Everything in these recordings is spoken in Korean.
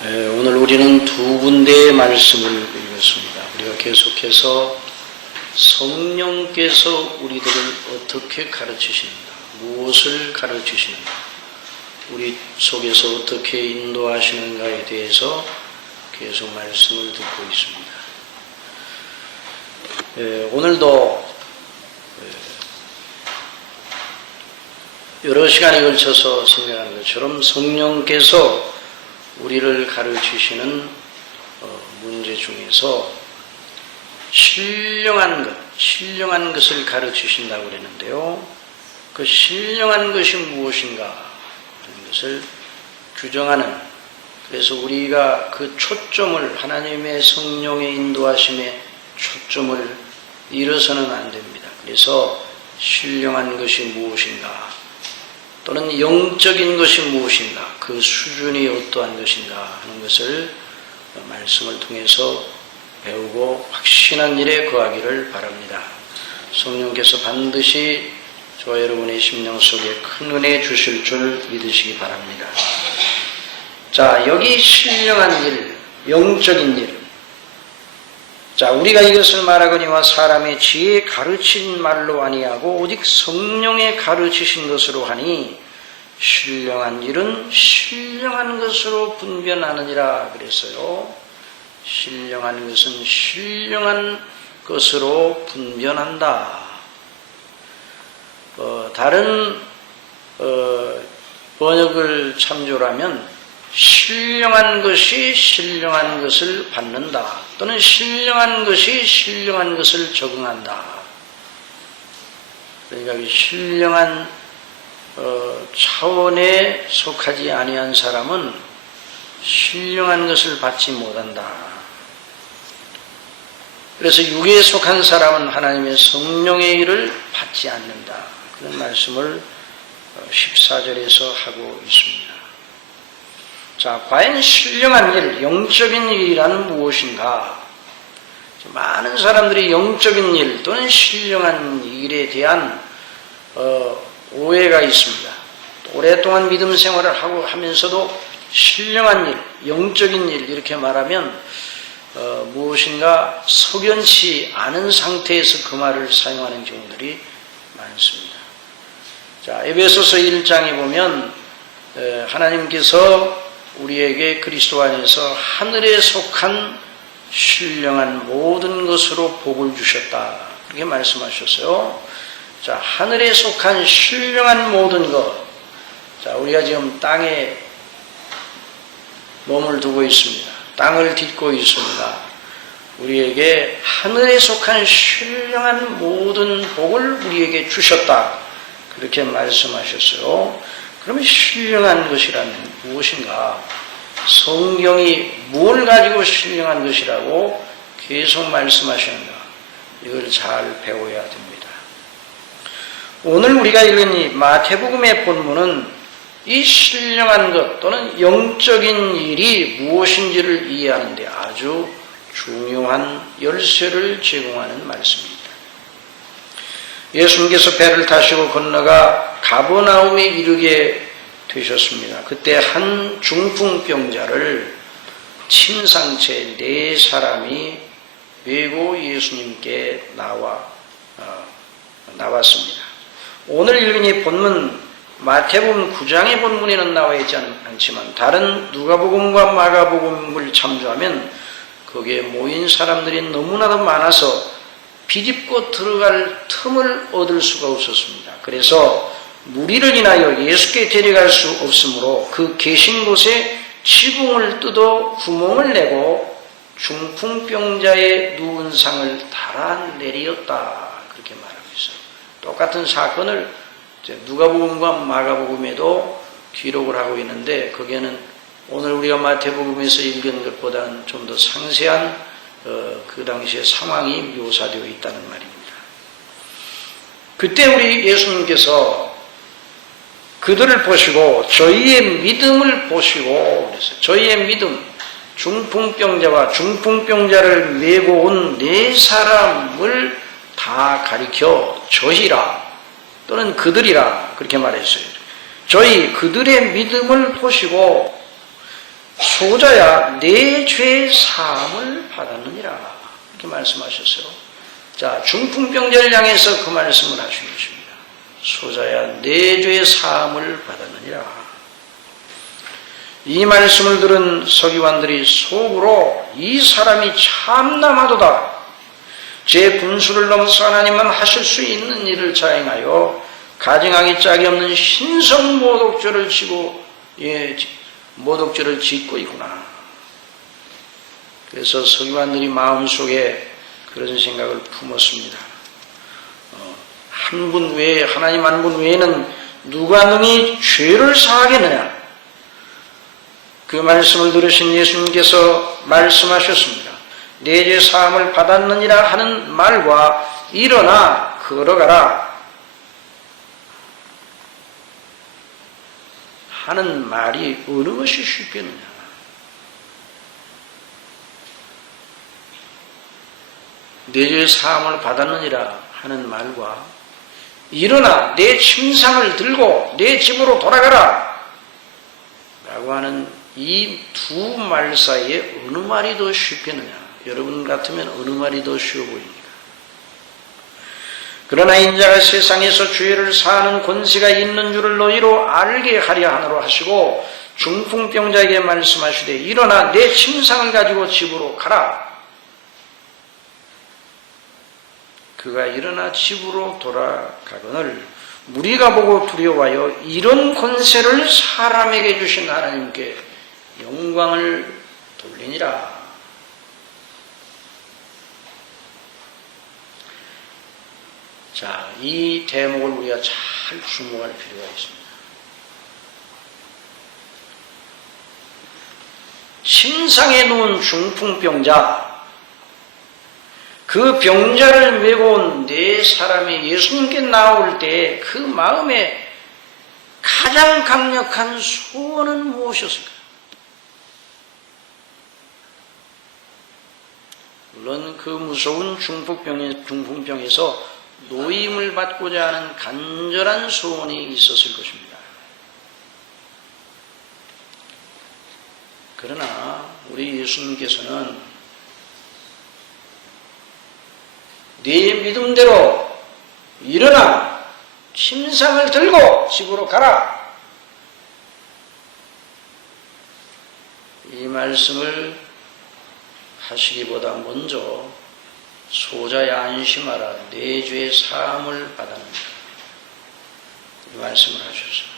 오늘 우리는 두 군데의 말씀을 읽었습니다. 우리가 계속해서 성령께서 우리들을 어떻게 가르치시는가, 무엇을 가르치시는가, 우리 속에서 어떻게 인도하시는가에 대해서 계속 말씀을 듣고 있습니다. 오늘도 여러 시간에 걸쳐서 생각한 것처럼 성령께서 우리를 가르치시는 문제 중에서 신령한 것을 가르치신다고 그랬는데요. 그 신령한 것이 무엇인가 하는 것을 규정하는, 그래서 우리가 그 초점을, 하나님의 성령의 인도하심에 초점을 잃어서는 안 됩니다. 그래서 신령한 것이 무엇인가, 또는 영적인 것이 무엇인가, 그 수준이 어떠한 것인가 하는 것을 말씀을 통해서 배우고 확신한 일에 거하기를 바랍니다. 성령께서 반드시 저와 여러분의 심령 속에 큰 은혜 주실 줄 믿으시기 바랍니다. 자, 여기 신령한 일, 영적인 일. 자, 우리가 이것을 말하거니와 사람의 지혜에 가르친 말로 아니하고 오직 성령에 가르치신 것으로 하니 신령한 일은 신령한 것으로 분별하느니라 그랬어요. 신령한 것은 신령한 것으로 분별한다. 다른 번역을 참조하면 신령한 것이 신령한 것을 받는다, 또는 신령한 것이 신령한 것을 적응한다. 그러니까 신령한 차원에 속하지 아니한 사람은 신령한 것을 받지 못한다. 그래서 육에 속한 사람은 하나님의 성령의 일을 받지 않는다. 그런 말씀을 14절에서 하고 있습니다. 자, 과연 신령한 일, 영적인 일이라는 무엇인가? 많은 사람들이 영적인 일 또는 신령한 일에 대한 오해가 있습니다. 오랫동안 믿음 생활을 하고 하면서도 신령한 일, 영적인 일 이렇게 말하면 무엇인가 석연치 않은 상태에서 그 말을 사용하는 경우들이 많습니다. 자, 에베소서 1장에 보면 하나님께서 우리에게 그리스도 안에서 하늘에 속한 신령한 모든 것으로 복을 주셨다, 그렇게 말씀하셨어요. 자, 하늘에 속한 신령한 모든 것. 자, 우리가 지금 땅에 몸을 두고 있습니다. 땅을 딛고 있습니다. 우리에게 하늘에 속한 신령한 모든 복을 우리에게 주셨다, 그렇게 말씀하셨어요. 그러면 신령한 것이라면 무엇인가? 성경이 뭘 가지고 신령한 것이라고 계속 말씀하시는가? 이걸 잘 배워야 됩니다. 오늘 우리가 읽은 이 마태복음의 본문은 이 신령한 것 또는 영적인 일이 무엇인지를 이해하는 데 아주 중요한 열쇠를 제공하는 말씀입니다. 예수님께서 배를 타시고 건너가 가버나움에 이르게 되셨습니다. 그때 한 중풍병자를 침상채 4사람이 메고 예수님께 나왔습니다. 오늘 읽은 이 본문, 마태복음 9장의 본문에는 나와 있지 않지만 다른 누가복음과 마가복음을 참조하면 거기에 모인 사람들이 너무나도 많아서 비집고 들어갈 틈을 얻을 수가 없었습니다. 그래서 무리를 인하여 예수께 데려갈 수 없으므로 그 계신 곳에 지붕을 뜯어 구멍을 내고 중풍병자의 누운 상을 달아내리었다, 그렇게 말하고 있어요. 똑같은 사건을 누가복음과 마가복음에도 기록을 하고 있는데 거기에는 오늘 우리가 마태복음에서 읽은 것보다는 좀 더 상세한 그 당시의 상황이 묘사되어 있다는 말입니다. 그때 우리 예수님께서 그들을 보시고 저희의 믿음을 보시고 그랬어요. 저희의 믿음, 중풍병자와 중풍병자를 메고 온 4사람을 다 가리켜 저희라 또는 그들이라 그렇게 말했어요. 저희 그들의 믿음을 보시고 소자야 내 죄 사함을 받았느니라 이렇게 말씀하셨어요. 자, 중풍병자를 향해서 그 말씀을 하신 것입니다. 소자야 내 죄 사함을 받았느니라. 이 말씀을 들은 서기관들이 속으로 이 사람이 참남하도다. 제 분수를 넘어서 하나님만 하실 수 있는 일을 자행하여 가증하기 짝이 없는 신성 모독죄를 지고 모독죄를 짓고 있구나. 그래서 서기관들이 마음속에 그런 생각을 품었습니다. 한 분 외에 하나님 한 분 외에는 누가 능히 죄를 사하겠느냐. 그 말씀을 들으신 예수님께서 말씀하셨습니다. 내 죄 사함을 받았느니라 하는 말과 일어나 걸어가라 하는 말이 어느 것이 쉽겠느냐. 내 죄 사함을 받았느니라 하는 말과 일어나 내 침상을 들고 내 집으로 돌아가라 라고 하는 이 두 말 사이에 어느 말이 더 쉽겠느냐. 여러분 같으면 어느 말이 더 쉬워 보입니까? 그러나 인자가 세상에서 죄를 사하는 권세가 있는 줄을 너희로 알게 하려 하노라 하시고 중풍병자에게 말씀하시되 일어나 내 침상을 가지고 집으로 가라. 그가 일어나 집으로 돌아가거늘 무리가 보고 두려워하여 이런 권세를 사람에게 주신 하나님께 영광을 돌리니라. 자, 이 대목을 우리가 잘 주목할 필요가 있습니다. 침상에 누운 중풍병자, 그 병자를 메고 온 네 사람이 예수님께 나올 때 그 마음에 가장 강력한 소원은 무엇이었을까요? 물론 그 무서운 중풍병에서 노임을 받고자 하는 간절한 소원이 있었을 것입니다. 그러나 우리 예수님께서는 네 믿음대로 일어나 침상을 들고 집으로 가라. 이 말씀을 하시기보다 먼저 소자야 안심하라 내 죄 사함을 받았느니라 이 말씀을 하셨어요.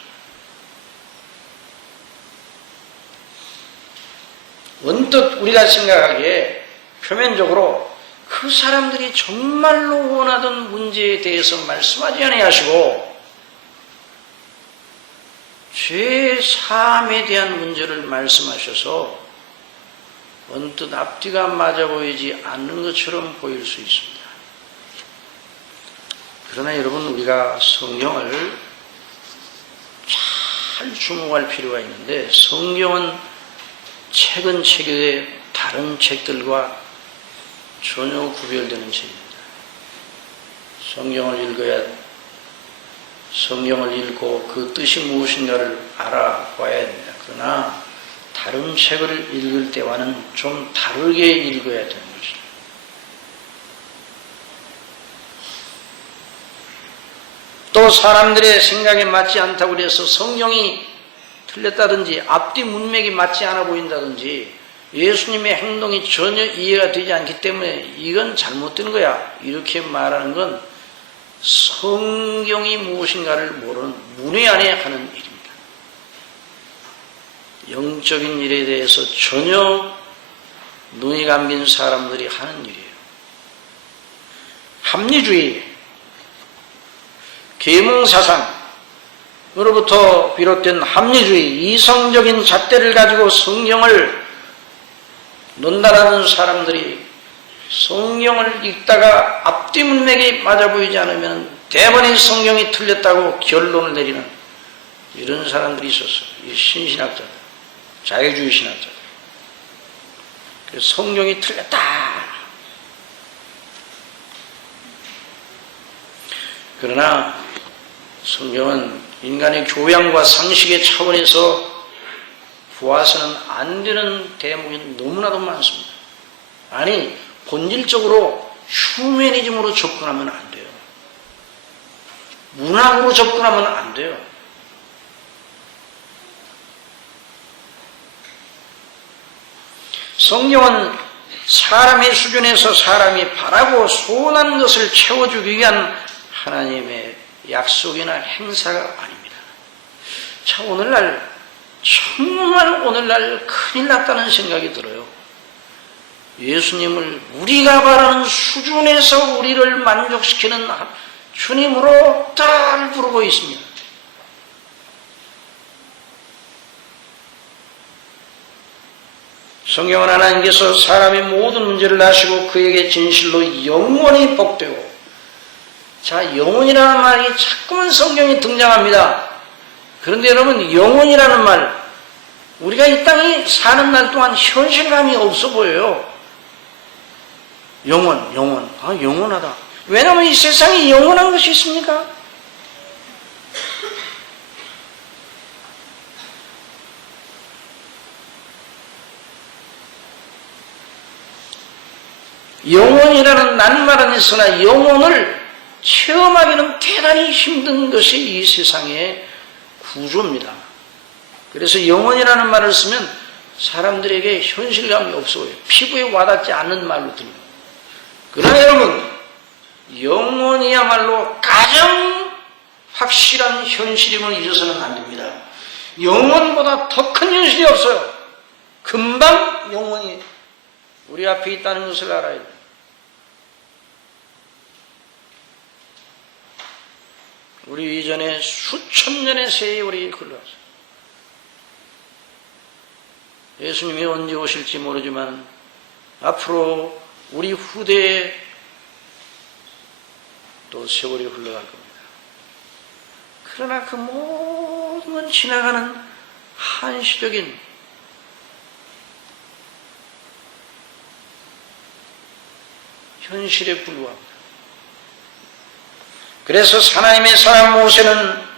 언뜻 우리가 생각하기에 표면적으로 그 사람들이 정말로 원하던 문제에 대해서 말씀하지 아니하시고 죄 사함에 대한 문제를 말씀하셔서 언뜻 앞뒤가 맞아 보이지 않는 것처럼 보일 수 있습니다. 그러나 여러분 우리가 성경을 잘 주목할 필요가 있는데 성경은 책은 책에 다른 책들과 전혀 구별되는 책입니다. 성경을 읽고 그 뜻이 무엇인가를 알아봐야 됩니다. 그러나 다른 책을 읽을 때와는 좀 다르게 읽어야 되는 것이죠. 또 사람들의 생각에 맞지 않다고 해서 성경이 틀렸다든지 앞뒤 문맥이 맞지 않아 보인다든지 예수님의 행동이 전혀 이해가 되지 않기 때문에 이건 잘못된 거야 이렇게 말하는 건 성경이 무엇인가를 모르는 문외 안에 하는 일입니다. 영적인 일에 대해서 전혀 눈이 감긴 사람들이 하는 일이에요. 합리주의, 계몽사상으로부터 비롯된 합리주의, 이성적인 잣대를 가지고 성경을 논단하는 사람들이 성경을 읽다가 앞뒤 문맥이 맞아 보이지 않으면 대번에 성경이 틀렸다고 결론을 내리는 이런 사람들이 있었어요. 이 신신학자들, 자유주의 신학자들. 그래서 성경이 틀렸다. 그러나 성경은 인간의 교양과 상식의 차원에서 보아서는 안 되는 대목이 너무나도 많습니다. 아니, 본질적으로 휴머니즘으로 접근하면 안 돼요. 문학으로 접근하면 안 돼요. 성경은 사람의 수준에서 사람이 바라고 소원한 것을 채워주기 위한 하나님의 약속이나 행사가 아닙니다. 자, 오늘날 정말 오늘날 큰일 났다는 생각이 들어요. 예수님을 우리가 바라는 수준에서 우리를 만족시키는 주님으로 딱 부르고 있습니다. 성경은 하나님께서 사람의 모든 문제를 아시고 그에게 진실로 영원히 복되고, 자, 영원이라는 말이 자꾸만 성경에 등장합니다. 그런데 여러분, 영원이라는 말, 우리가 이 땅에 사는 날 동안 현실감이 없어 보여요. 영원. 영원하다. 왜냐하면 이 세상에 영원한 것이 있습니까? 영원이라는 낱말은 있으나 영원을 체험하기는 대단히 힘든 것이 이 세상의 구조입니다. 그래서 영원이라는 말을 쓰면 사람들에게 현실감이 없어 보여요. 피부에 와닿지 않는 말로 들려요. 그러나 여러분, 영원이야말로 가장 확실한 현실임을 잊어서는 안 됩니다. 영원보다 더 큰 현실이 없어요. 금방 영원이 우리 앞에 있다는 것을 알아야 돼요. 우리 이전에 수천 년의 세월이 흘러왔어요. 예수님이 언제 오실지 모르지만 앞으로 우리 후대에 또 세월이 흘러갈 겁니다. 그러나 그 모든 건 지나가는 한시적인 현실에 불과합니다. 그래서 하나님의 사람 모세는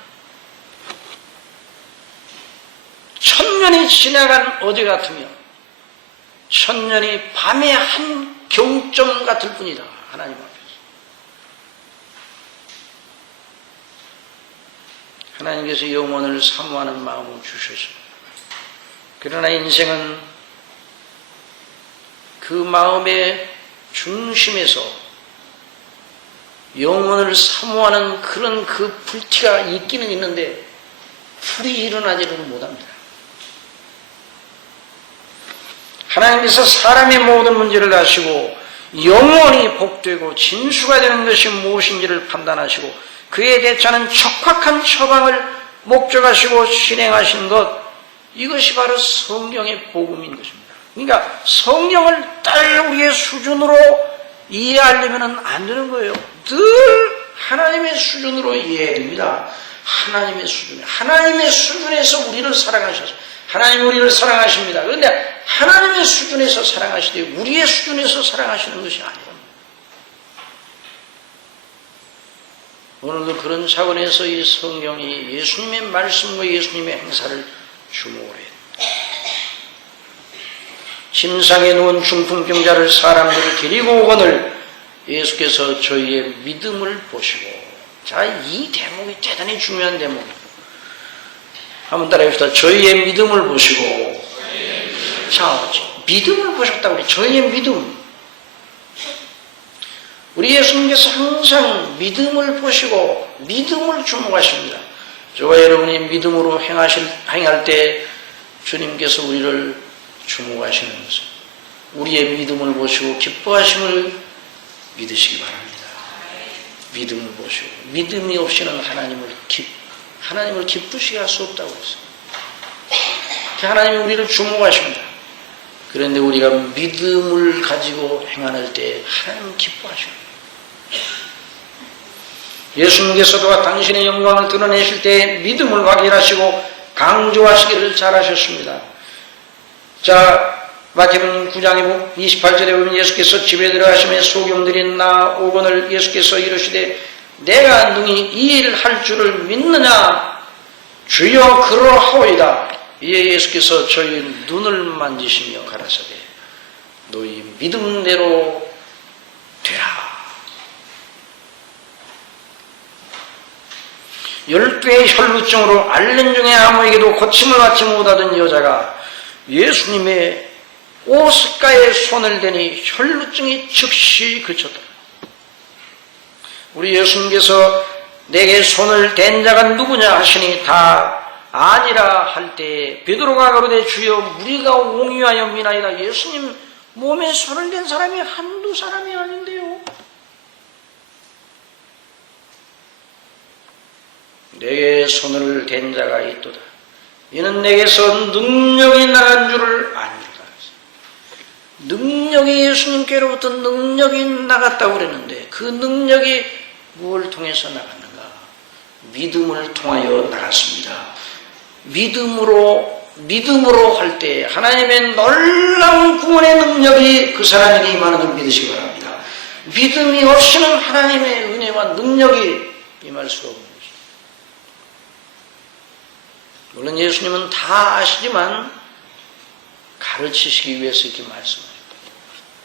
1000년이 지나간 어제 같으며 1000년이 밤의 한 경점 같을 뿐이다. 하나님 앞에서. 하나님께서 영원을 사모하는 마음을 주셨습니다. 그러나 인생은 그 마음의 중심에서 영원을 사모하는 그런 그 불티가 있기는 있는데 불이 일어나지는 못합니다. 하나님께서 사람의 모든 문제를 아시고 영원히 복되고 진수가 되는 것이 무엇인지를 판단하시고 그에 대처하는 적확한 처방을 목적하시고 실행하신 것, 이것이 바로 성경의 복음인 것입니다. 그러니까 성경을 딸 우리의 수준으로 이해하려면 안 되는 거예요. 늘 하나님의 수준으로 이해해야 됩니다. 하나님의 수준에서 우리를 사랑하셔서 하나님이 우리를 사랑하십니다. 그런데 하나님의 수준에서 사랑하시되 우리의 수준에서 사랑하시는 것이 아니랍니다. 오늘도 그런 차원에서 이 성경이 예수님의 말씀과 예수님의 행사를 주목을 해요. 침상에 누운 중풍병자를 사람들이 데리고 오거늘 예수께서 저희의 믿음을 보시고, 자, 이 대목이 대단히 중요한 대목이에요. 한번 따라해봅시다. 저희의 믿음을 보시고, 자, 믿음을 보셨다고 그래. 저희의 믿음. 우리 예수님께서 항상 믿음을 보시고 믿음을 주목하십니다. 저와 여러분이 믿음으로 행할 때 주님께서 우리를 주목하시는 것은 우리의 믿음을 보시고 기뻐하심을 믿으시기 바랍니다. 믿음을 보시고 믿음이 없이는 하나님을 기쁘시게 할 수 없다고 했어요. 하나님이 우리를 주목하십니다. 그런데 우리가 믿음을 가지고 행할 때 하나님은 기뻐하십니다. 예수님께서도 당신의 영광을 드러내실 때 믿음을 확인하시고 강조하시기를 잘하셨습니다. 자, 마태복음 9장 28절에 보면 예수께서 집에 들어가시며 소경들이 나오거늘 예수께서 이르시되 내가 능히 이 일 할 줄을 믿느냐? 주여 그러하오이다. 이에 예수께서 저희 눈을 만지시며 가라사대 너희 믿음대로 되라. 12의 혈루증으로 앓는 중에 아무에게도 고침을 받지 못하던 여자가 예수님의 옷가에 손을 대니 혈루증이 즉시 그쳤다. 우리 예수님께서 내게 손을 댄 자가 누구냐 하시니 다 아니라 할 때 베드로가 가로되 주여 우리가 옹유하여 미나이다. 예수님 몸에 손을 댄 사람이 한두 사람이 아닌데요. 내게 손을 댄 자가 있도다. 이는 내게서 능력이 나간 줄을 아니라. 능력이 예수님께로부터 능력이 나갔다고 그랬는데 그 능력이 무엇을 통해서 나갔는가? 믿음을 통하여 나갔습니다. 믿음으로 할 때 하나님의 놀라운 구원의 능력이 그 사람에게 임하는 걸 믿으시기 바랍니다. 믿음이 없이는 하나님의 은혜와 능력이 임할 수가 없는 것입니다. 물론 예수님은 다 아시지만 가르치시기 위해서 이렇게 말씀하십니다.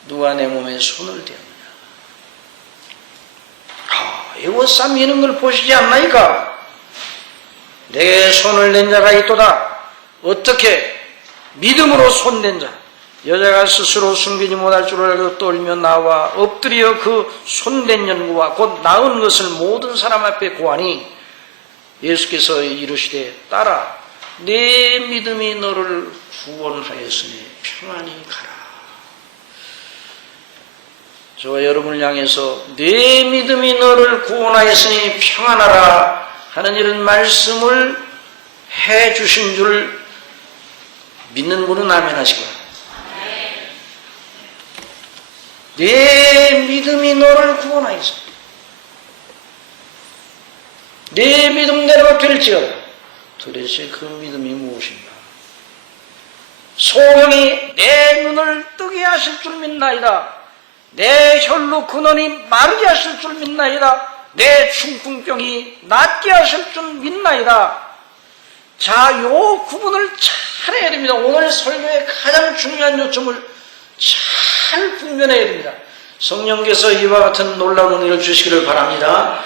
누가 내 몸에 손을 대었느냐? 에워싸 미는 걸 보시지 않나이까? 내게 손을 댄 자가 있도다. 어떻게? 믿음으로 손댄 자. 여자가 스스로 숨기지 못할 줄 알고 떨며 나와 엎드려 그 손댄 연구와 곧 나은 것을 모든 사람 앞에 고하니 예수께서 이르시되 딸아 내 믿음이 너를 구원하였으니 평안히 가라. 저와 여러분을 향해서 내 믿음이 너를 구원하였으니 평안하라 하는 이런 말씀을 해주신 줄 믿는 분은 아멘 하시기 바랍니다. 내 믿음이 너를 구원하였으니 내 믿음대로 될지어다. 도대체 그 믿음이 무엇인가? 소경이 내 눈을 뜨게 하실 줄 믿나이다. 내 혈루 근원이 마르게 하실 줄 믿나이다. 내 중풍병이 낫게 하실 줄 믿나이다. 자, 요 구분을 잘 해야 됩니다. 오늘 설교의 가장 중요한 요점을 잘 분별해야 됩니다. 성령께서 이와 같은 놀라운 은혜를 주시기를 바랍니다.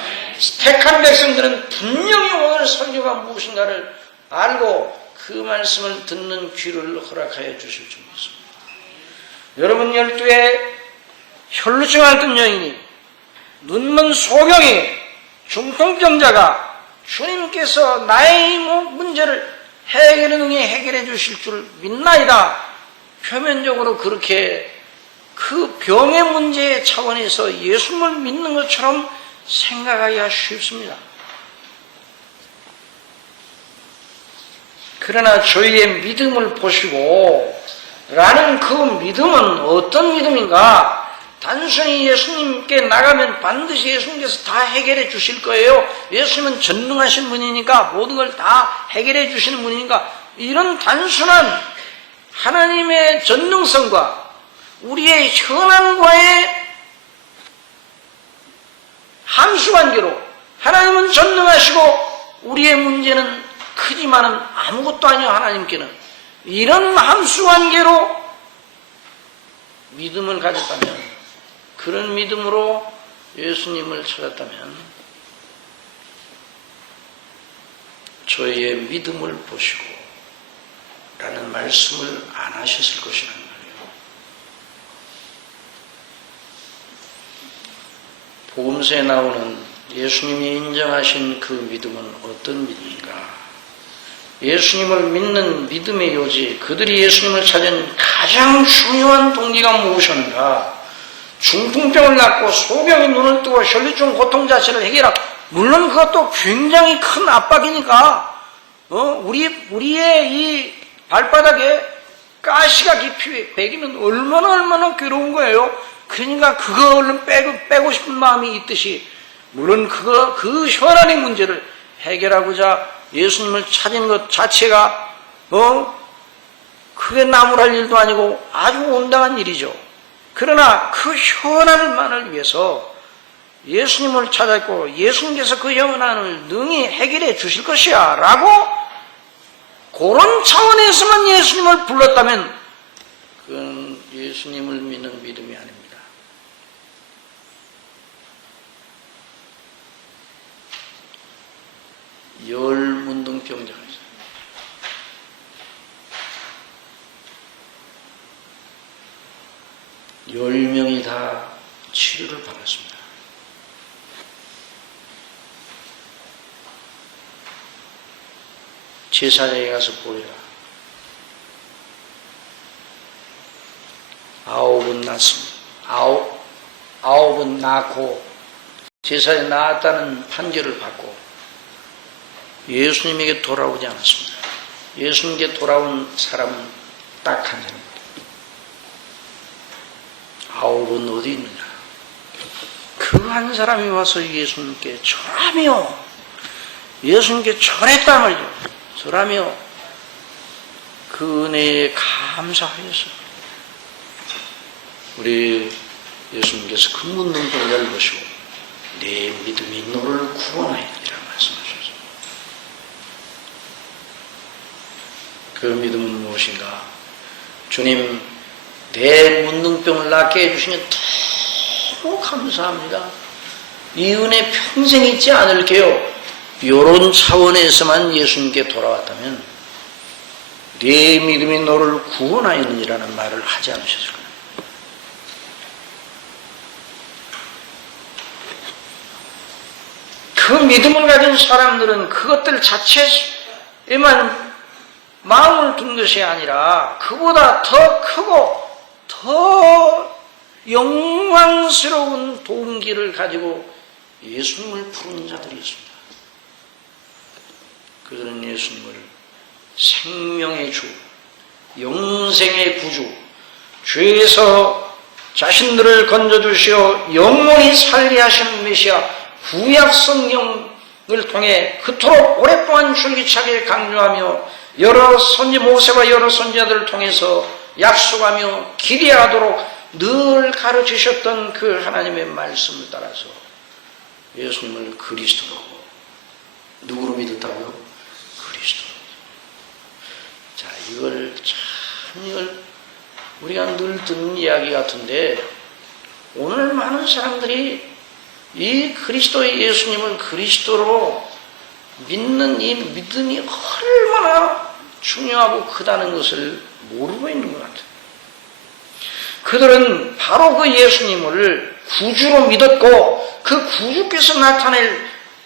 택한 백성들은 분명히 오늘 설교가 무엇인가를 알고 그 말씀을 듣는 귀를 허락하여 주실 줄 믿습니다. 여러분 12의 혈루증 앓던 여인이 눈먼 소경이 중풍병자가 주님께서 나의 문제를 해결해 주실 줄 믿나이다. 표면적으로 그렇게 그 병의 문제의 차원에서 예수님을 믿는 것처럼 생각하기가 쉽습니다. 그러나 저희의 믿음을 보시고 라는 그 믿음은 어떤 믿음인가? 단순히 예수님께 나가면 반드시 예수님께서 다 해결해 주실 거예요. 예수님은 전능하신 분이니까 모든 걸 다 해결해 주시는 분이니까 이런 단순한 하나님의 전능성과 우리의 현안과의 함수관계로 하나님은 전능하시고 우리의 문제는 크지만은 아무것도 아니요 하나님께는 이런 함수관계로 믿음을 가졌다면 그런 믿음으로 예수님을 찾았다면 저희의 믿음을 보시고 라는 말씀을 안 하셨을 것이라는 말이에요. 복음서에 나오는 예수님이 인정하신 그 믿음은 어떤 믿음인가? 예수님을 믿는 믿음의 요지, 그들이 예수님을 찾은 가장 중요한 동기가 무엇이었는가? 중풍병을 낫고 소경이 눈을 뜨고 혈루증 고통 자체를 해결하고, 물론 그것도 굉장히 큰 압박이니까 우리의 이 발바닥에 가시가 깊이 배기면 얼마나 괴로운 거예요. 그러니까 그거 얼른 빼고 싶은 마음이 있듯이 물론 그 혈안의 문제를 해결하고자 예수님을 찾은 것 자체가 그게 나무랄 일도 아니고 아주 온당한 일이죠. 그러나 그 현안만을 위해서 예수님을 찾았고 예수님께서 그 현안을 능히 해결해 주실 것이야 라고 그런 차원에서만 예수님을 불렀다면 그건 예수님을 믿는 믿음이 아닙니다. 열문둥병자가 있어요. 열 명이 다 치료를 받았습니다. 제사장에 가서 보이라. 9은 낳습니다. 9은 낳고 제사장에 낳았다는 판결을 받고 예수님에게 돌아오지 않았습니다. 예수님께 돌아온 사람은 딱 한 사람입니다. 9은 어디 있느냐? 그 한 사람이 와서 예수님께 절하며 예수님께 절했단 말이죠. 절하며 그 은혜에 감사하여서 우리 예수님께서 그 문둥병을 열보시고 내 믿음이 너를 구원하였느니라 말씀하셨어요. 그 믿음은 무엇인가? 주님, 내 문둥병을 낫게 해주시니 너무 감사합니다. 이 은혜 평생 잊지 않을게요. 이런 차원에서만 예수님께 돌아왔다면 네 믿음이 너를 구원하였느니라는 말을 하지 않으셨을 거예요. 그 믿음을 가진 사람들은 그것들 자체에만 마음을 둔 것이 아니라 그보다 더 크고 더 영광스러운 동기를 가지고 예수님을 부르는 자들이 있습니다. 그들은 예수님을 생명의 주, 영생의 구주, 죄에서 자신들을 건져주시어 영원히 살게 하시는 메시아, 구약 성경을 통해 그토록 오랫동안 줄기차게 강조하며 여러 선지 모세와 여러 선지자들을 통해서 약속하며 기대하도록 늘 가르치셨던 그 하나님의 말씀을 따라서 예수님을 그리스도로 누구로 믿었다고요? 그리스도. 자, 이걸 우리가 늘 듣는 이야기 같은데 오늘 많은 사람들이 이 그리스도의 예수님을 그리스도로 믿는 이 믿음이 얼마나 중요하고 크다는 것을 모르고 있는 것 같아요. 그들은 바로 그 예수님을 구주로 믿었고 그 구주께서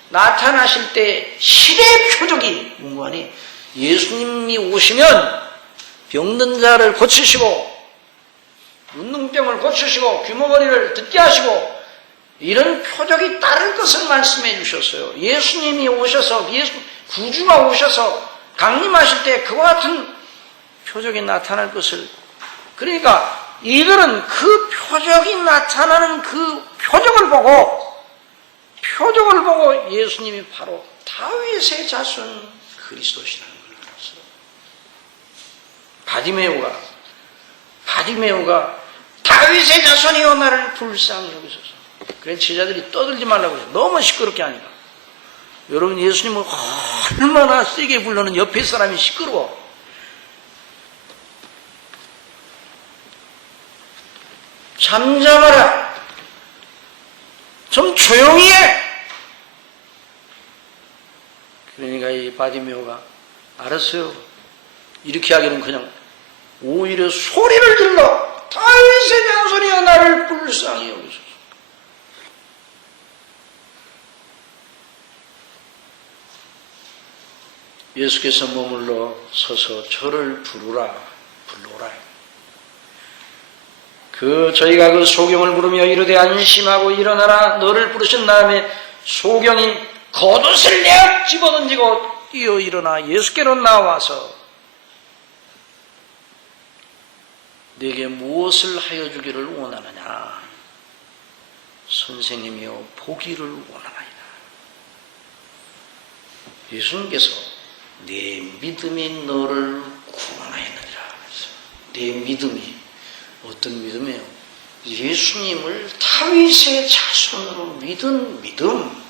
나타나실 때 시대의 표적이 뭔가니 예수님이 오시면 병든 자를 고치시고 문둥병을 고치시고 귀머거리를 듣게 하시고 이런 표적이 따를 것을 말씀해 주셨어요. 예수님이 오셔서 구주가 오셔서 강림하실 때 그와 같은 표적이 나타날 것을, 그러니까 이들은 그 표적이 나타나는 그 표적을 보고 예수님이 바로 다윗의 자손 그리스도시라는 걸 알았어요. 바디메오가 다윗의 자손이여 나를 불쌍히 여기소서. 그래 제자들이 떠들지 말라고 해요. 너무 시끄럽게 하니까. 여러분, 예수님을 얼마나 세게 불러는 옆에 사람이 시끄러워. 잠잠하라. 좀 조용히 해. 그러니까 이 바디메오가 알았어요. 이렇게 하기는 그냥 오히려 소리를 질러 다윗의 자손이여 나를 불쌍히 여기소서. 예수께서 머물러 서서 저를 부르라. 저희가 그 소경을 부르며 이르되 안심하고 일어나라. 너를 부르신 다음에 소경이 겉옷을 내어 집어던지고 뛰어 일어나 예수께로 나와서 내게 무엇을 하여 주기를 원하느냐? 선생님이여 보기를 원하나이다. 예수님께서 내 믿음이 너를 구원하였느니라. 내 믿음이 어떤 믿음이에요? 예수님을 다윗의 자손으로 믿은 믿음.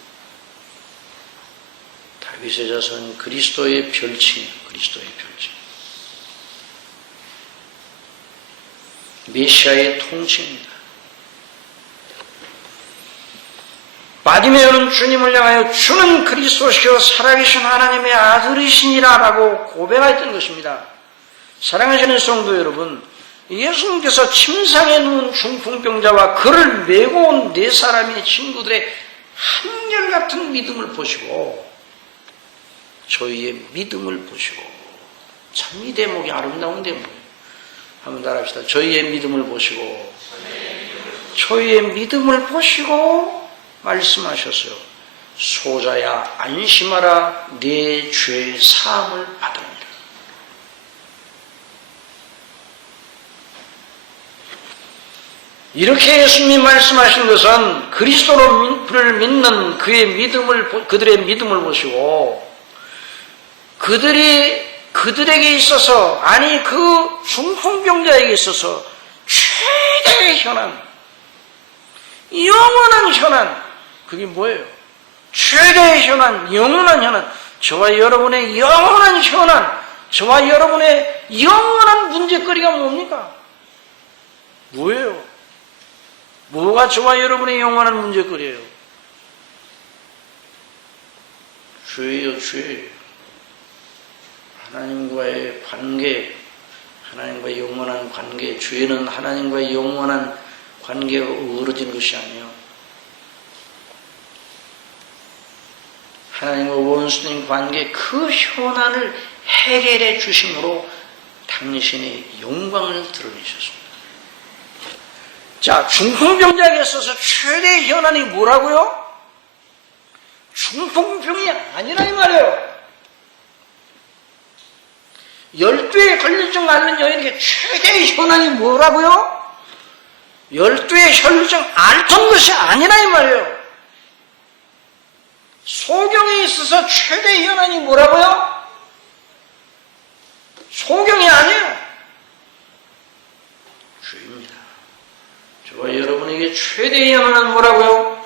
다윗의 자손은 그리스도의 별칭이에요. 그리스도의 별칭. 메시아의 통칭입니다. 바디메오는 주님을 향하여 주는 그리스도시요 살아계신 하나님의 아들이시니라 라고 고백했던 것입니다. 사랑하시는 성도 여러분, 예수님께서 침상에 누운 중풍병자와 그를 메고 온 네 사람의 친구들의 한결같은 믿음을 보시고 저희의 믿음을 보시고 참 이 대목이 아름다운 대목이에요. 한번 따라합시다. 저희의 믿음을 보시고 저희의 믿음을 보시고 말씀하셨어요. 소자야 안심하라 네 죄 사함을 받으리라. 이렇게 예수님이 말씀하신 것은 그리스도를 믿는 그들의 믿음을 보시고 그들에게 있어서 아니 그 중풍병자에게 있어서 최대의 현안, 영원한 현안, 그게 뭐예요? 최대의 현안, 영원한 현안, 저와 여러분의 영원한 현안, 저와 여러분의 영원한 문제거리가 뭡니까? 뭐예요? 뭐가 저와 여러분의 영원한 문제거리예요? 죄예요, 죄. 하나님과의 관계, 하나님과의 영원한 관계. 죄는 하나님과의 영원한 관계가 어우러진 것이 아니에요. 하나님과 원수된 관계, 그 현안을 해결해 주심으로 당신의 영광을 드러내셨습니다. 자, 중풍병자에게 있어서 최대의 현안이 뭐라고요? 중풍병이 아니라 이 말이에요. 12에 혈류증 앓는 여인에게 최대의 현안이 뭐라고요? 12의 혈류증 앓던 것이 아니라 이 말이에요. 소경에 있어서 최대의 현안이 뭐라고요? 소경이 아니에요. 죄입니다. 저와 여러분에게 최대의 현안은 뭐라고요?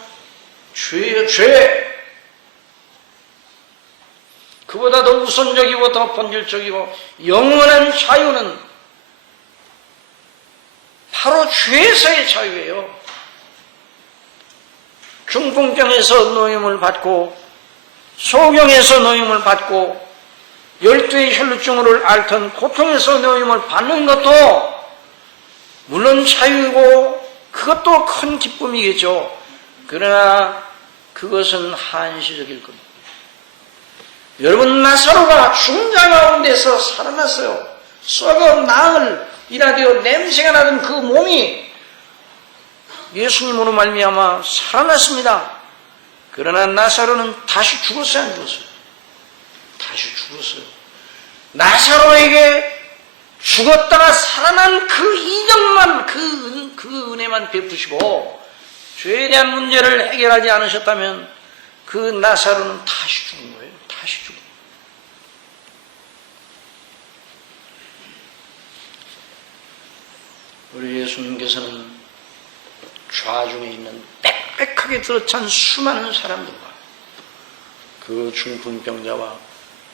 죄예요, 죄. 그보다 더 우선적이고 더 본질적이고 영원한 자유는 바로 죄에서의 자유예요. 중풍병에서 노임을 받고 소경에서 노임을 받고 12의 혈루증을 앓던 고통에서 노임을 받는 것도 물론 자유이고 그것도 큰 기쁨이겠죠. 그러나 그것은 한시적일 겁니다. 여러분, 나사로가 죽은 자 가운데서 살아났어요. 썩어 나을 이라디오 냄새가 나던 그 몸이 예수님으로 말미암아 살아났습니다. 그러나 나사로는 다시 죽었어요, 안 죽었어요? 다시 죽었어요. 나사로에게 죽었다가 살아난 그 이정만, 그 은혜만 베푸시고 죄에 대한 문제를 해결하지 않으셨다면 그 나사로는 다시 죽은 거예요. 다시 죽은 거예요. 우리 예수님께서는 좌중에 있는 빽빽하게 들어찬 수많은 사람들과 그 중풍병자와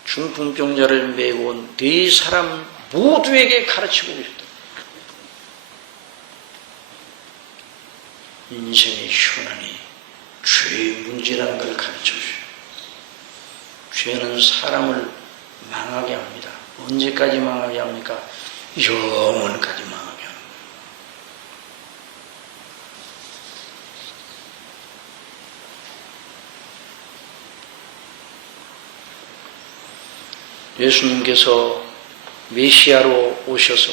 중풍병자를 메고 온 네 사람 모두에게 가르치고 계셨다. 인생의 현안이 죄의 문제라는 걸 가르쳐 주셔요. 죄는 사람을 망하게 합니다. 언제까지 망하게 합니까? 영원까지 망하게 합니다. 예수님께서 메시아로 오셔서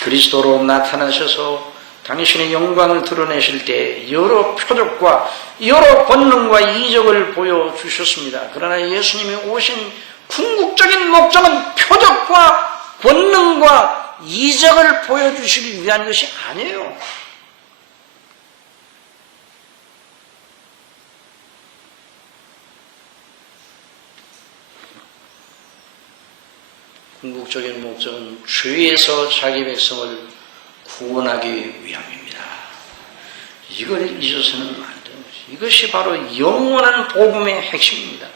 그리스도로 나타나셔서 당신의 영광을 드러내실 때 여러 표적과 여러 본능과 이적을 보여주셨습니다. 그러나 예수님이 오신 궁극적인 목적은 표적과 본능과 이적을 보여주시기 위한 것이 아니에요. 궁극적인 목적은 죄에서 자기 백성을 구원하기 위함입니다. 이걸 잊어서는 안 되는 것이. 이것이 바로 영원한 복음의 핵심입니다.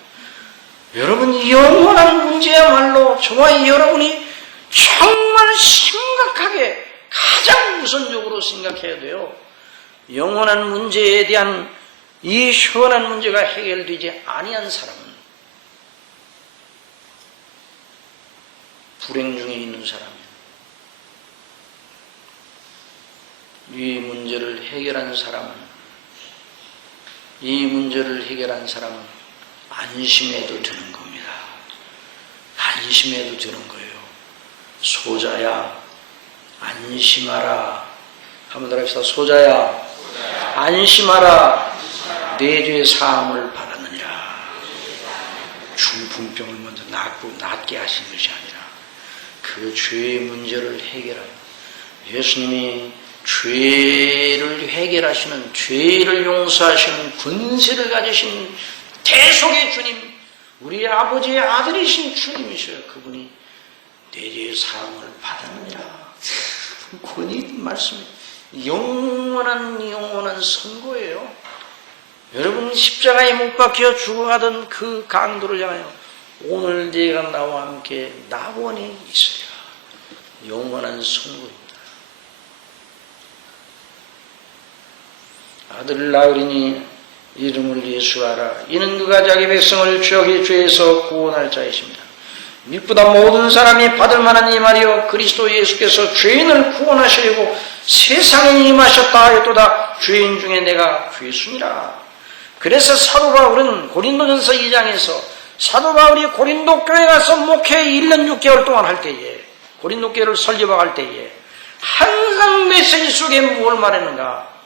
여러분, 영원한 문제야말로 저와 여러분이 정말 심각하게 가장 우선적으로 생각해야 돼요. 영원한 문제에 대한 이 현안 문제가 해결되지 아니한 사람은 불행 중에 있는 사람이에요. 이 문제를 해결한 사람은 안심해도 되는 겁니다. 안심해도 되는 거예요. 소자야, 안심하라. 한번 더 합시다. 소자야, 안심하라. 내 죄 사함을 받았느니라. 중풍병을 먼저 낫게 하신 것이 아니라 그 죄의 문제를 해결하여 예수님이 죄를 해결하시는, 죄를 용서하시는 권세를 가지신 대속의 주님, 우리 아버지의 아들이신 주님이셔요. 그분이 내 죄의 사함을 받았느니라. 권위 있는 말씀이에요. 영원한 선고예요. 여러분, 십자가에 못 박혀 죽어가던 그 강도를 향하여 오늘 네가 나와 함께 낙원에 있으리라. 영원한 선고입니다. 아들 낳으리니 이름을 예수하라. 이는 그가 자기 백성을 죄악의 죄에서 구원할 자이십니다. 믿보다 모든 사람이 받을 만한 이 말이요, 그리스도 예수께서 죄인을 구원하시려고 세상에 임하셨다 하였도다. 죄인 중에 내가 죄수니라. 그래서 사도 바울은 고린도전서 2장에서 사도 바울이 고린도 교회 가서 목회 1년 6개월 동안 할 때에, 고린도 교회를 설교할 때에 항상 메시지 속에 무엇을 말했는가?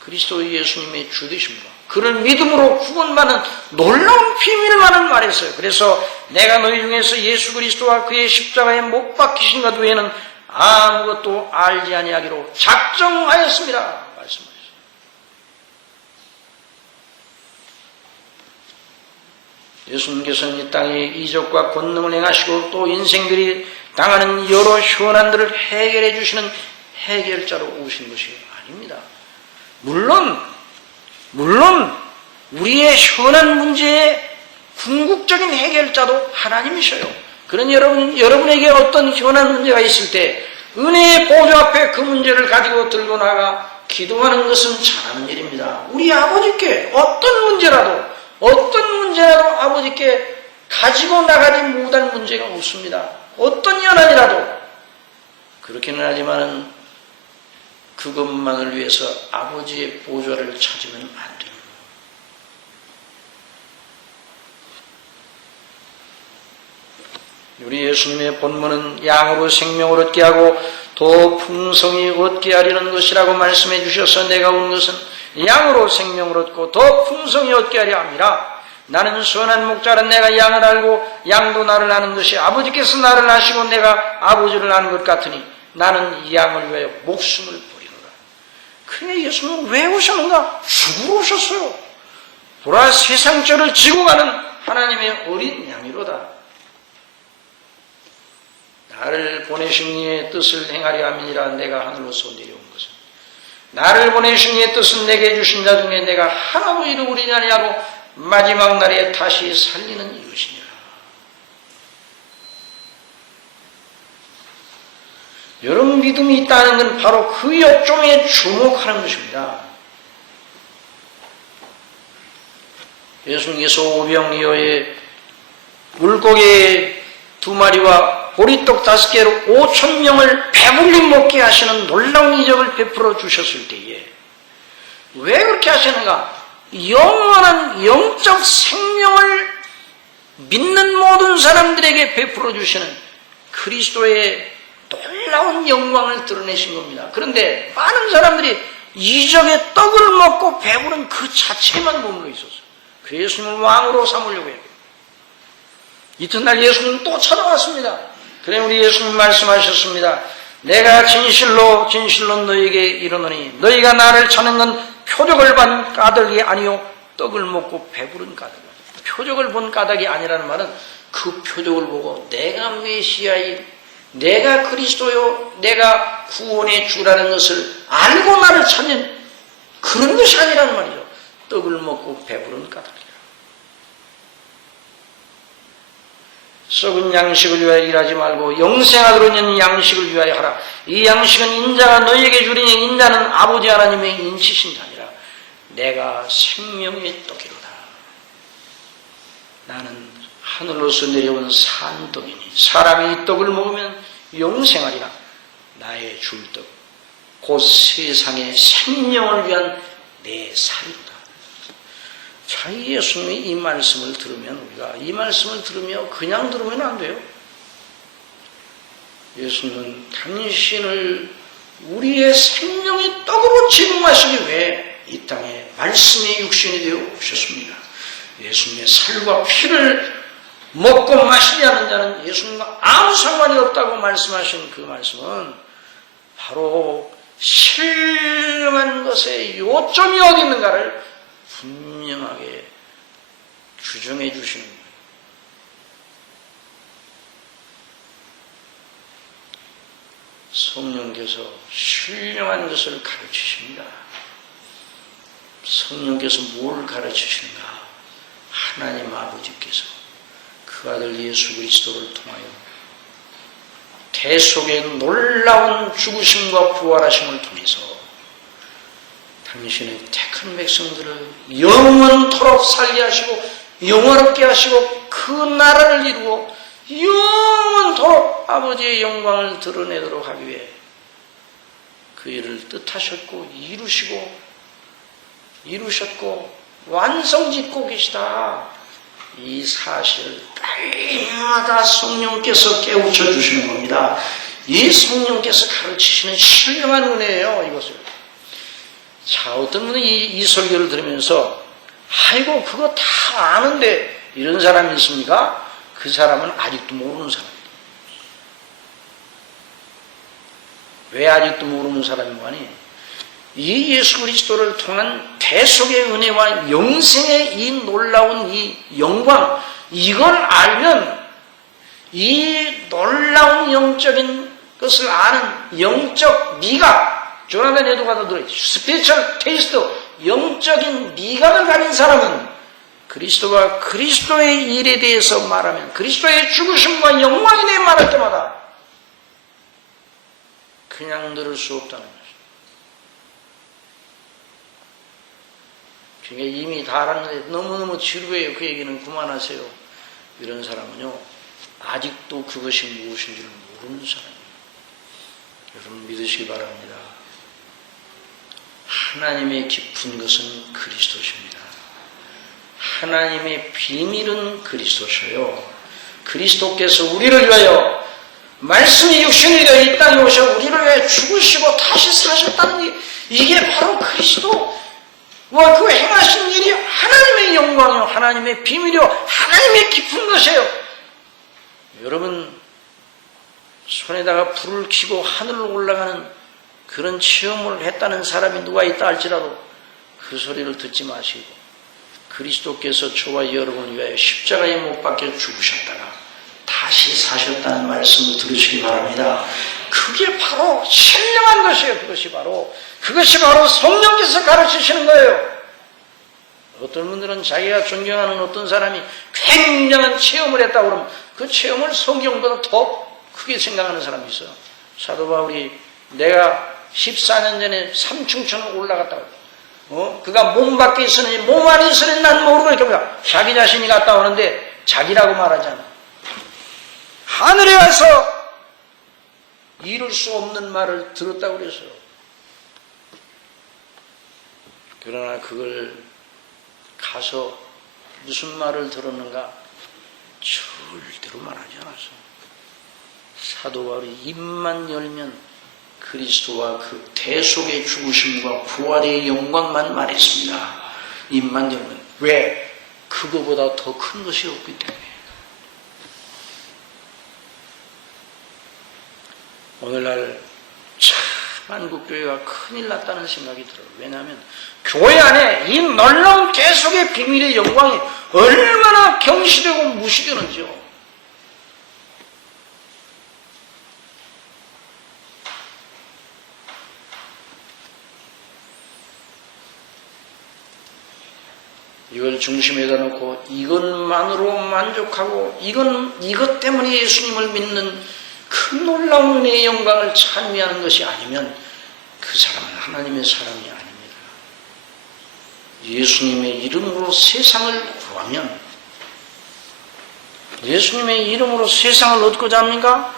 그리스도 예수님의 주 되십니다. 그를 믿음으로 구원받는 놀라운 비밀만을 말했어요. 그래서 내가 너희 중에서 예수 그리스도와 그의 십자가에 못 박히신 것 외에는 아무것도 알지 아니하기로 작정하였습니다. 말씀하셨어요. 예수님께서는 이 땅에 이적과 권능을 행하시고 또 인생들이 당하는 여러 현안들을 해결해 주시는 해결자로 오신 것이 아닙니다. 물론 우리의 현안 문제의 궁극적인 해결자도 하나님이셔요. 그런 여러분에게 어떤 현안 문제가 있을 때 은혜의 보좌 앞에 그 문제를 가지고 들고 나가 기도하는 것은 잘하는 일입니다. 우리 아버지께 어떤 문제라도 아버지께 가지고 나가지 못할 문제가 없습니다. 어떤 현안이라도. 그렇기는 하지만은 그것만을 위해서 아버지의 보좌를 찾으면 안 됩니다. 우리 예수님의 본문은 양으로 생명을 얻게 하고 더 풍성히 얻게 하려는 것이라고 말씀해 주셔서 내가 온 것은 양으로 생명을 얻고 더 풍성히 얻게 하려 함이라. 나는 선한 목자라. 내가 양을 알고 양도 나를 아는 것이 아버지께서 나를 아시고 내가 아버지를 아는 것 같으니 나는 이 양을 위하여 목숨을 버리노라. 그러니 예수님은 왜 오셨는가? 죽으러 오셨어요. 보라, 세상 죄를 지고 가는 하나님의 어린 양이로다. 나를 보내신 이의 뜻을 행하려 함이니라. 내가 하늘로서 내려온 것은 나를 보내신 이의 뜻은 내게 주신 자 중에 내가 하나도 이루으리니 아니하고 마지막 날에 다시 살리는 이것이니라. 여러분, 믿음이 있다는 건 바로 그 역종에 주목하는 것입니다. 예수님께서 오병이어의 물고기 2마리와 보리떡 5개로 5,000명을 배불리 먹게 하시는 놀라운 이적을 베풀어 주셨을 때에 왜 그렇게 하시는가? 영원한 영적 생명을 믿는 모든 사람들에게 베풀어 주시는 그리스도의 놀라운 영광을 드러내신 겁니다. 그런데 많은 사람들이 이적의 떡을 먹고 배부른 그 자체에만 머물러 있었어요. 그 예수님을 왕으로 삼으려고 해요. 이튿날 예수님은 또 찾아왔습니다. 그래 우리 예수님 말씀하셨습니다. 내가 진실로 너희에게 이르노니 너희가 나를 찾는 건 표적을 본 까닭이 아니요 떡을 먹고 배부른 까닭이다. 표적을 본 까닭이 아니라는 말은 그 표적을 보고 내가 메시아이, 내가 그리스도요, 내가 구원의 주라는 것을 알고 나를 찾는 그런 것이 아니라는 말이죠. 떡을 먹고 배부른 까닭이다. 썩은 양식을 위하여 일하지 말고 영생하도록 있는 양식을 위하여 하라. 이 양식은 인자가 너희에게 주리니 인자는 아버지 하나님의 인치신 자니라. 내가 생명의 떡이로다. 나는 하늘로서 내려온 산떡이니 사람이 이 떡을 먹으면 영생하리라. 나의 줄 떡, 곧 세상의 생명을 위한 내 살이로다. 자, 예수님의 이 말씀을 들으면 우리가 이 말씀을 들으며 그냥 들으면 안 돼요. 예수님은 당신을 우리의 생명의 떡으로 제공하시기 위해 이 땅에 말씀의 육신이 되어 오셨습니다. 예수님의 살과 피를 먹고 마시지 않은 자는 예수님과 아무 상관이 없다고 말씀하신 그 말씀은 바로 신령한 것의 요점이 어디 있는가를 분명하게 규정해 주시는 거예요. 성령께서 신령한 것을 가르치십니다. 성령께서 뭘 가르치시는가? 하나님 아버지께서 그 아들 예수 그리스도를 통하여 대속의 놀라운 죽으심과 부활하심을 통해서 당신의 택한 백성들을 영원토록 살게 하시고 영원롭게 하시고 그 나라를 이루고 영원토록 아버지의 영광을 드러내도록 하기 위해 그 일을 뜻하셨고 이루셨고 완성짓고 계시다. 이 사실을 날마다 성령께서 깨우쳐 주시는 겁니다. 이 성령께서 가르치시는 신령한 은혜예요, 이것을. 자, 어떤 분은 이 설교를 들으면서 아이고 그거 다 아는데 이런 사람이 있습니까? 그 사람은 아직도 모르는 사람입니다. 왜 아직도 모르는 사람인가 하니 이 예수 그리스도를 통한 대속의 은혜와 영생의 이 놀라운 이 영광, 이걸 알면 이 놀라운 영적인 것을 아는 영적 미각, 조나단 에드워드 들어있죠. 스피리추얼 테이스트, 영적인 미각을 가진 사람은 그리스도와 그리스도의 일에 대해서 말하면 그리스도의 죽으심과 영광에 대해 말할 때마다 그냥 들을 수 없다는 거죠. 그러니까 이미 다 알았는데 너무너무 지루해요. 그 얘기는 그만하세요. 이런 사람은요, 아직도 그것이 무엇인지를 모르는 사람이에요. 여러분 믿으시기 바랍니다. 하나님의 깊은 것은 그리스도십니다. 하나님의 비밀은 그리스도셔요. 그리스도께서 우리를 위하여 말씀이 육신이 되어 이 땅에 오셔 우리를 위해 죽으시고 다시 사셨다는 게 이게 바로 그리스도와 그 행하신 일이 하나님의 영광이요, 하나님의 비밀이요, 하나님의 깊은 것이에요. 여러분 손에다가 불을 켜고 하늘로 올라가는 그런 체험을 했다는 사람이 누가 있다 할지라도 그 소리를 듣지 마시고 그리스도께서 저와 여러분을 위하여 십자가에 못 박혀 죽으셨다가 다시 사셨다는 말씀을 들으시기 바랍니다. 그게 바로 신령한 것이에요. 그것이 바로 성령께서 가르치시는 거예요. 어떤 분들은 자기가 존경하는 어떤 사람이 굉장한 체험을 했다고 그러면 그 체험을 성경보다 더 크게 생각하는 사람이 있어요. 사도 바울이 내가 14년 전에 삼층천을 올라갔다고 그가 몸 밖에 있었는지 몸 안에 있었는지 난 모르고 이렇게 자기 자신이 갔다 오는데 자기라고 말하잖아. 하늘에 가서 이룰 수 없는 말을 들었다고 그랬어요. 그러나 그걸 가서 무슨 말을 들었는가? 절대로 말하지 않았어. 사도 바울이 입만 열면 그리스도와 그 대속의 죽으심과 부활의 영광만 말했습니다. 입만 열면. 왜? 그거보다 더 큰 것이 없기 때문에. 오늘날 참 한국교회가 큰일 났다는 생각이 들어요. 왜냐하면 교회 안에 이 놀라운 대속의 비밀의 영광이 얼마나 경시되고 무시되는지요. 이걸 중심에다 놓고 이것만으로 만족하고 이것 때문에 예수님을 믿는 그 놀라운 은혜의 영광을 찬미하는 것이 아니면 그 사람은 하나님의 사람이 아닙니다. 예수님의 이름으로 세상을 구하면 예수님의 이름으로 세상을 얻고자 합니까?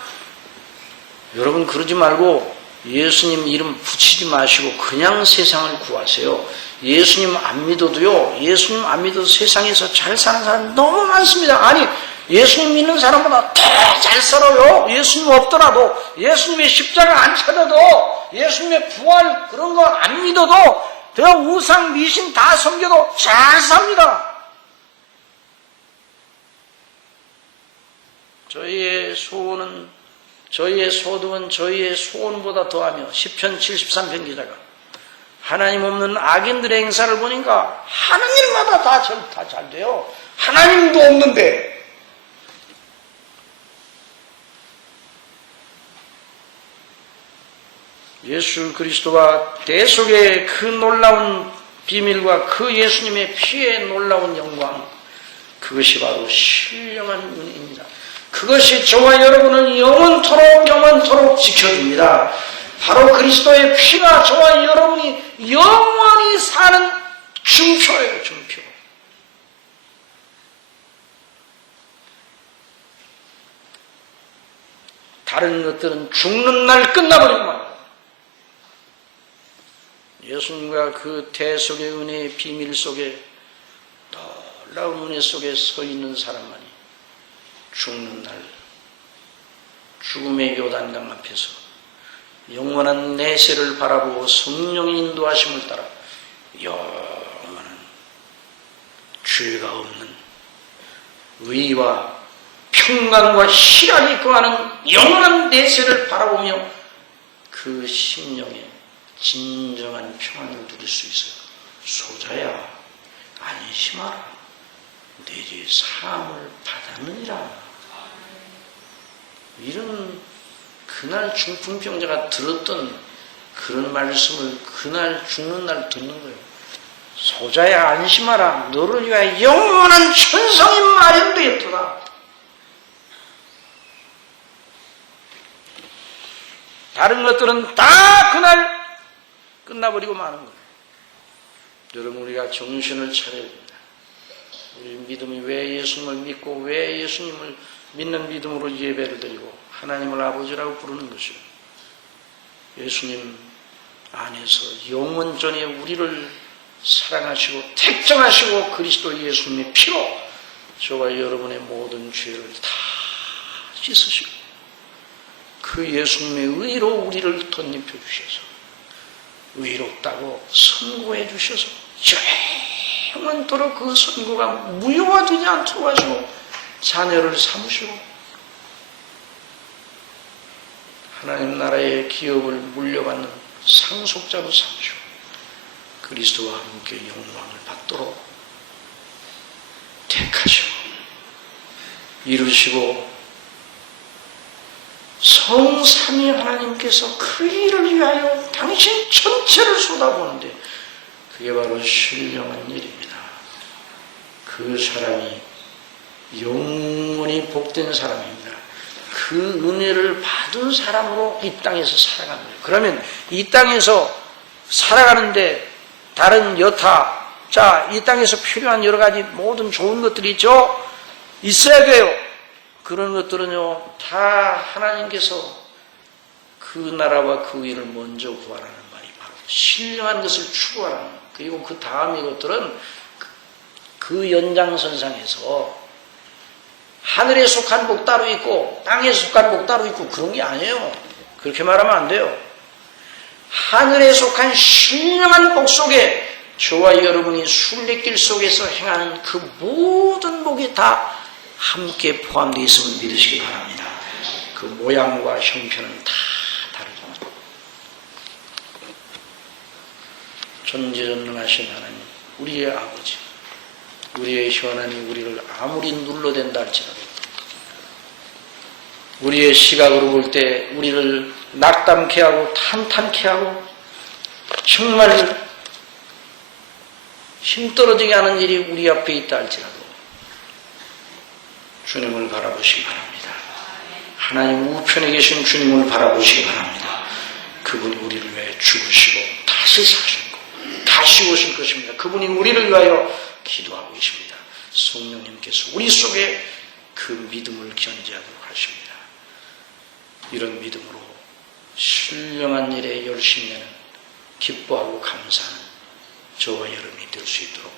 여러분 그러지 말고 예수님 이름 붙이지 마시고 그냥 세상을 구하세요. 예수님 안 믿어도요. 예수님 안 믿어도 세상에서 잘 사는 사람 너무 많습니다. 아니 예수님 믿는 사람보다 더 잘 살아요. 예수님 없더라도 예수님의 십자가 안 찾아도 예수님의 부활 그런 거 안 믿어도 더 우상 미신 다 섬겨도 잘 삽니다. 저희의 소득은 저희의 소원보다 더하며 시편 73편 기자가 하나님 없는 악인들의 행사를 보니까 하는 일마다 다 잘 돼요. 하나님도 없는데 예수 그리스도와 대속의 그 놀라운 비밀과 그 예수님의 피의 놀라운 영광 그것이 바로 신령한 은혜입니다. 그것이 저와 여러분을 영원토록 지켜줍니다. 바로 그리스도의 피가 저와 여러분이 영원히 사는 증표예요. 증표. 다른 것들은 죽는 날 끝나버리면 예수님과 그 대속의 은혜의 비밀 속에 놀라운 은혜 속에 서 있는 사람만이 죽는 날 죽음의 요단강 앞에서 영원한 내세를 바라보고 성령의 인도하심을 따라 영원한 죄가 없는 의와 평강과 희락이 거하는 영원한 내세를 바라보며 그 심령에 진정한 평안을 누릴 수 있어요. 소자야 안심하라 내 죄 사함을 받았느니라. 이런 그날 중풍병자가 들었던 그런 말씀을 그날 죽는 날 듣는 거예요. 소자야 안심하라 너를 위하여 영원한 천성이 마련되었도다. 다른 것들은 다 그날 끝나버리고 마는 거예요. 여러분 우리가 정신을 차려야 됩니다. 우리 믿음이 왜 예수님을 믿고 왜 예수님을 믿는 믿음으로 예배를 드리고 하나님을 아버지라고 부르는 것이요. 예수님 안에서 영원전에 우리를 사랑하시고 택정하시고 그리스도 예수님의 피로 저와 여러분의 모든 죄를 다 씻으시고 그 예수님의 의로 우리를 덧입혀 주셔서 의롭다고 선고해 주셔서 영원토록 그 선고가 무효화되지 않도록 하시고 자녀를 삼으시고 하나님 나라의 기업을 물려받는 상속자로 삼으시고 그리스도와 함께 영광을 받도록 택하시고 이루시고 성삼위 하나님께서 그 일을 위하여 당신 전체를 쏟아부는데 그게 바로 신령한 일입니다. 그 사람이 영원히 복된 사람입니다. 그 은혜를 받은 사람으로 이 땅에서 살아가는 거예요. 그러면 이 땅에서 살아가는데 다른 여타, 이 땅에서 필요한 여러 가지 모든 좋은 것들이 있죠? 있어야 돼요. 그런 것들은요, 다 하나님께서 그 나라와 그 일을 먼저 구하라는 말이 바로 신령한 것을 추구하라는, 그리고 그 다음의 것들은 그 연장선상에서 하늘에 속한 복 따로 있고 땅에 속한 복 따로 있고 그런 게 아니에요. 그렇게 말하면 안 돼요. 하늘에 속한 신령한 복 속에 저와 여러분이 순례길 속에서 행하는 그 모든 복이 다 함께 포함되어 있음을 믿으시기 바랍니다. 그 모양과 형편은 다 다르지만 전지전능하신 하나님, 우리의 아버지, 우리의 현안이 우리를 아무리 눌러댄다 할지라도 우리의 시각으로 볼 때 우리를 낙담케 하고 탄탄케 하고 정말 힘 떨어지게 하는 일이 우리 앞에 있다 할지라도 주님을 바라보시기 바랍니다. 하나님 우편에 계신 주님을 바라보시기 바랍니다. 그분이 우리를 위해 죽으시고 다시 사셨고 다시 오실 것입니다. 그분이 우리를 위하여 기도하고 계십니다. 성령님께서 우리 속에 그 믿음을 견지하도록 하십니다. 이런 믿음으로 신령한 일에 열심히 하는 기뻐하고 감사하는 저와 여러분이 될 수 있도록